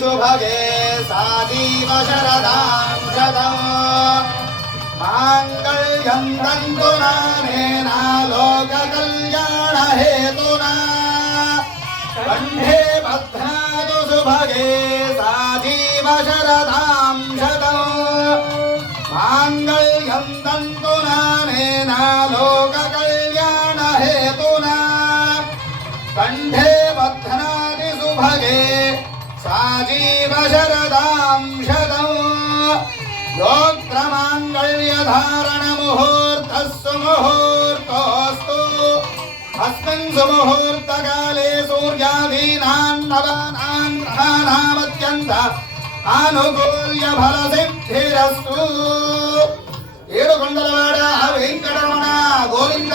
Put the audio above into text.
सुभगे साजीव शरदां शतं माङ्गल्यं तन्तुनानेन लोककल्याणहेतुना कंठे बध्नातु सुभगे साजीव शरदां शतं माङ्गल्यं तन्तुनानेन लोककल्याणहेतुना कंठे बध्नाति सुभगे साजीव शरदां शतं योत्रमाङ्गल्यधारण मुहूर्तस्सु मुहूर्तोऽस्तु अस्मिन् सुमुहूर्तकाले सूर्यादीनां नवानां ग्रहाणामत्यन्त आनुकूल्य फलसिद्धिरस्तु ఏడుకొండలవాడ వెంకటరమణ గోవింద